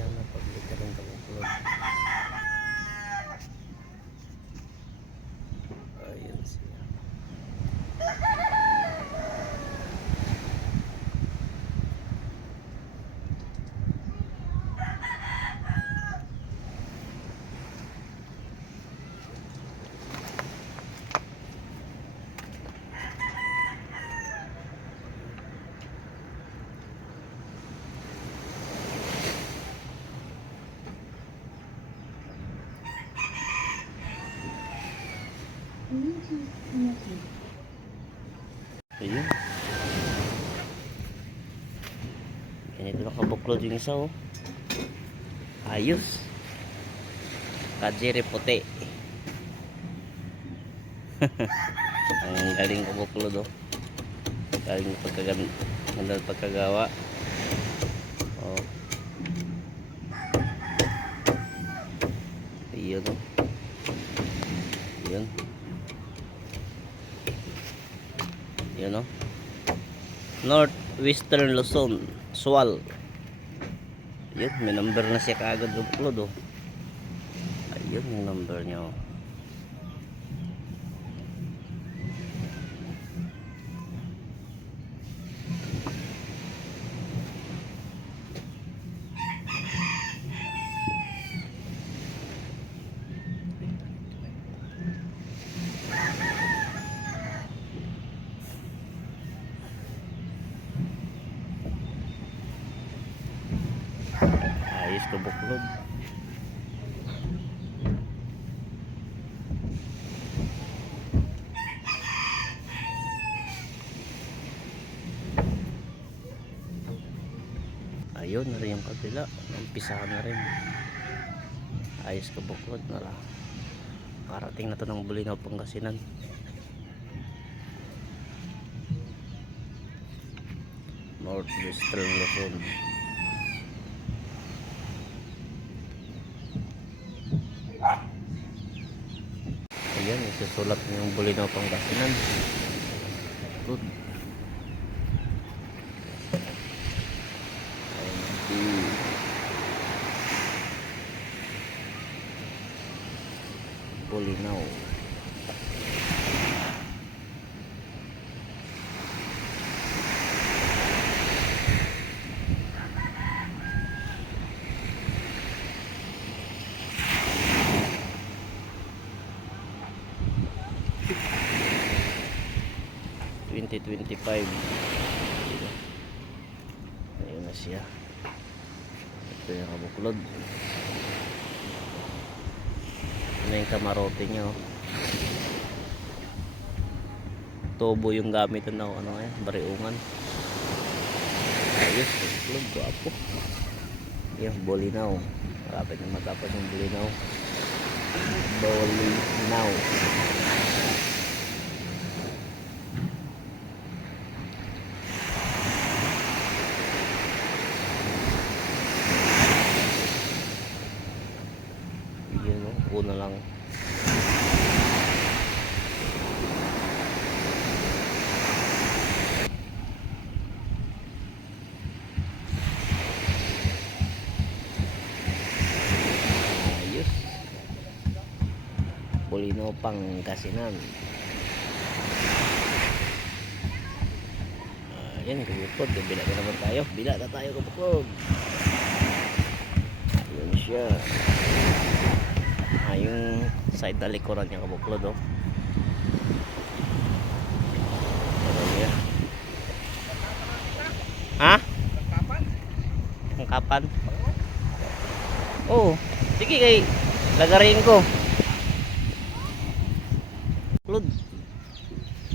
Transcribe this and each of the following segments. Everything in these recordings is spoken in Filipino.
Yan na paglitarin kabuklod. Ayun siya. Ayun. Ganito na kabuklod yung isa oh. Ayos. Kajiri puti. Ang galing kabuklod oh. Galing pagkagawa. Oh. Ayun oh. Ayun. Yun no? Northwestern Luzon, Sual. Yun, may number na siya kaagad upload oh. Ayun yung number niya oh. Ayos kabuklod. Ayun na rin yung kabila. Umpisahan na rin. Ayos kabuklod na lang. Karating na to ng Bulinaw, Pangasinan. Northwestern Luzon. Ayan, isusulat niyo yung Bulinaw, Pangasinan. Good. Bulinaw. $2025. Ayun na siya. Ito yung kabuklod. Ano yung kamarote nyo. Tubo yung gamit na ano ngayon, bariungan. Ayos, kabuklod, guwapo. Yung Bulinaw. Malapit na matapos yung Bulinaw. Bulinaw. Una lang. Ayos. Bulinaw, Pangasinan. Ayan, kabukod. Bila na naman tayo. Bila na tayo, kabukod. Ayan siya. Yung side na likuran niya kabuklod oh. Ha? Ang kapan? Oh, sige kay lagarin ko. Kabuklod.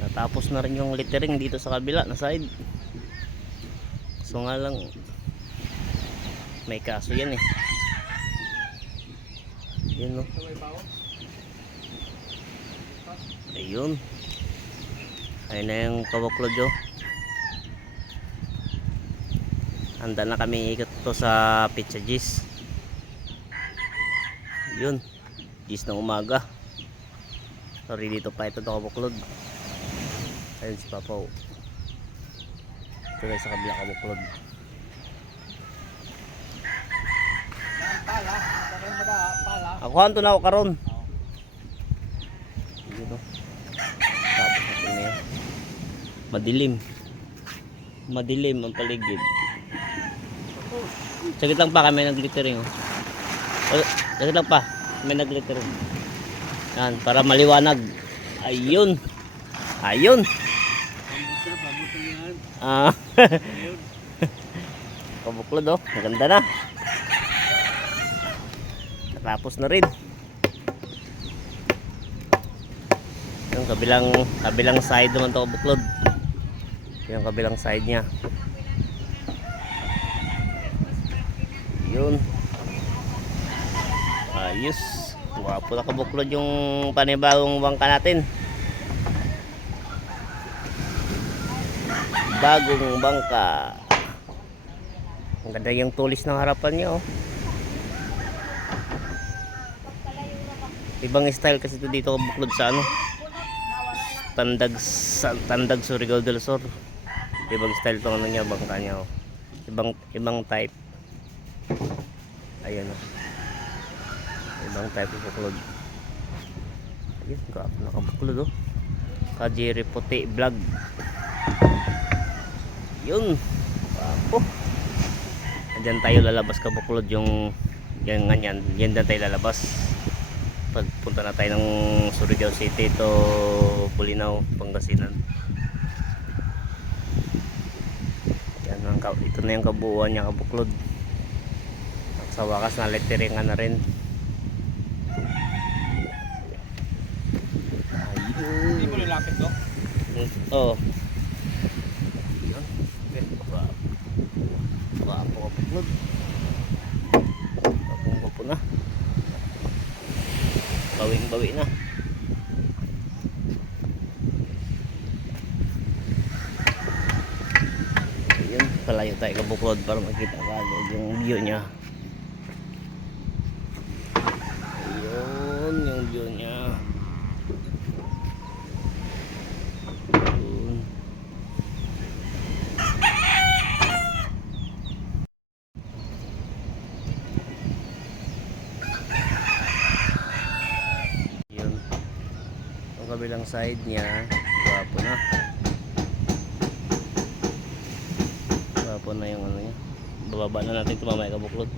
Natapos na rin yung littering dito sa kabila na side. So nga lang may kaso yan eh. Yun no. Ayun. Ayun na yung kabuklod yo. Handa na kami ikot to sa Pizza G's. Yun. G's ng umaga. Sorry dito pa ito to kabuklod. Ayun si Papaw. Ito na sa kabila kabuklod. Ako hanto na ako karon. Dito. Tapos natin na yun. Madilim. Madilim ang paligid. Saglit lang pa kami nag-glittering. Oh. Saglit lang pa. May nag-glittering. Yan, para maliwanag. Ayun. Ayun. Ah. Pabuklod oh. Maganda na. Tapos na rin. Yung kabilang side naman to kabuklod. Yung kabilang side niya. Yun. Ayos. Wapo na kabuklod yung panibagong bangka natin. Bagong bangka. Ang ganda yung tulis ng harapan niya oh. Ibang style kasi ito dito kabuklod sa ano. Tandag Surigao del Sur. Ibang style tong ano niya, bangka niya oh. Ibang type. Ayan oh. Ibang type of buklod. Ayun, nakabuklod oh. Kajiri puti vlog. Yun. Wapo. Diyan tayo lalabas kabuklod yung yan ganyan. Yan tayo lalabas. Pagpunta na tayo ng Surigao City to Bulinaw, Pangasinan. Yan ang ito na yung kabuuan niya kabuklod. At sa wakas na letteringan na rin. Ayun. Hindi mo lalapit to? Oo. Yan. Wapo kabuklod. Wapo na. Bawing-bawi na. Ayun, palayo tayo kabuklod para makita agad yung view niya. Ayun, yung view niya. Ayun. Ayun. Ang kabilang side niya, wapo na. Wapo na yung ano niya. Bababa na natin ito mamaya kabuklod.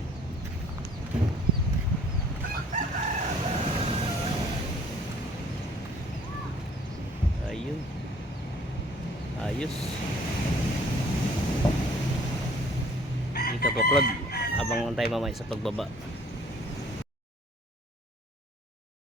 Ayun. Ayos. Hindi kabuklod. Abang tayo mamaya sa pagbaba.